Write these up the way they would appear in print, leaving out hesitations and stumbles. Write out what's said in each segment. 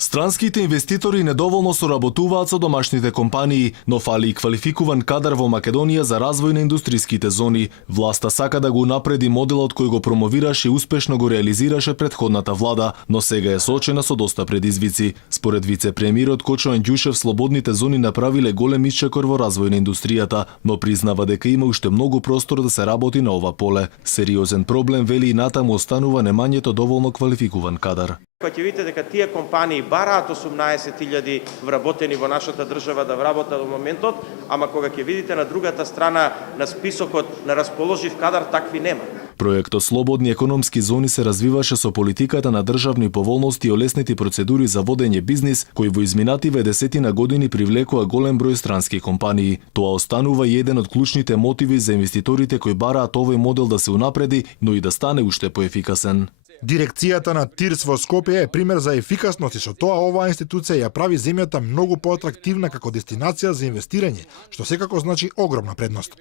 Странските инвеститори недоволно соработуваат со домашните компании, но фали и квалификуван кадар во Македонија за развој на индустриските зони. Власта сака да го напреди моделот кој го промовираше и успешно го реализираше претходната влада, но сега е соочена со доста предизвици. Според вице-премиерот Кочо Андјушев, слободните зони направиле голем исчекор во развој на индустријата, но признава дека има уште многу простор да се работи на ова поле. Сериозен проблем, вели, и натаму останува немањето доволно квалификуван кадар. Кога ќе видите дека тие компании бараат 18.000 вработени во нашата држава да вработат до моментот, ама кога ќе видите на другата страна на списокот на расположив кадар, такви нема. Проектот Слободни економски зони се развиваше со политиката на државни поволности и олеснети процедури за водење бизнис, кој во изминативе десетина години привлекува голем број странски компании. Тоа останува и еден од клучните мотиви за инвеститорите кои бараат овој модел да се унапреди, но и да стане уште поефикасен. Дирекцијата на ТИРС во Скопје е пример за ефикасност и со тоа оваа институција ја прави земјата многу поатрактивна како дестинација за инвестирање, што секако значи огромна предност.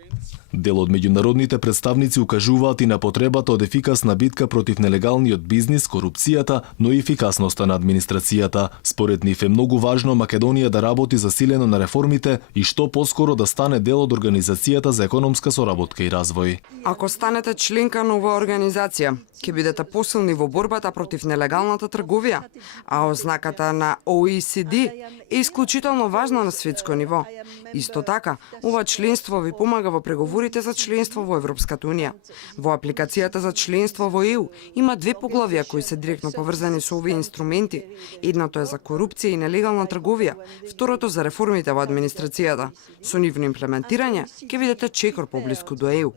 Дел од меѓународните представници укажуваат и на потребата од ефикасна битка против нелегалниот бизнис, корупцијата, но и ефикасноста на администрацијата. Според нив е многу важно Македонија да работи засилено на реформите и што поскоро да стане дел од Организацијата за економска соработка и развој. Ако станете членка на оваа организација, ќе бидете посилни во борбата против нелегалната трговија, а ознаката на OECD е исклучително важна на светско ниво. Исто така, ова членство ви помага во преговорите за членство во Европската Унија. Во апликацијата за членство во ЕУ има две поглавја кои се директно поврзани со овие инструменти. Едното е за корупција и нелегална трговија, второто за реформите во администрацијата. Со нивно имплементирање ќе бидете чекор поблиску до ЕУ.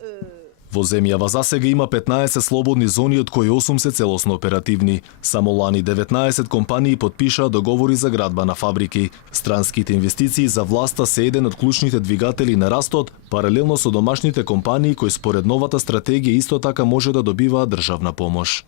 Во земјава засега има 15 слободни зони, од кои 8 се целосно оперативни. Само лани 19 компании потпишаа договори за градба на фабрики. Странските инвестиции за власта се еден од клучните двигатели на растот, паралелно со домашните компании кои според новата стратегија исто така може да добиваат државна помош.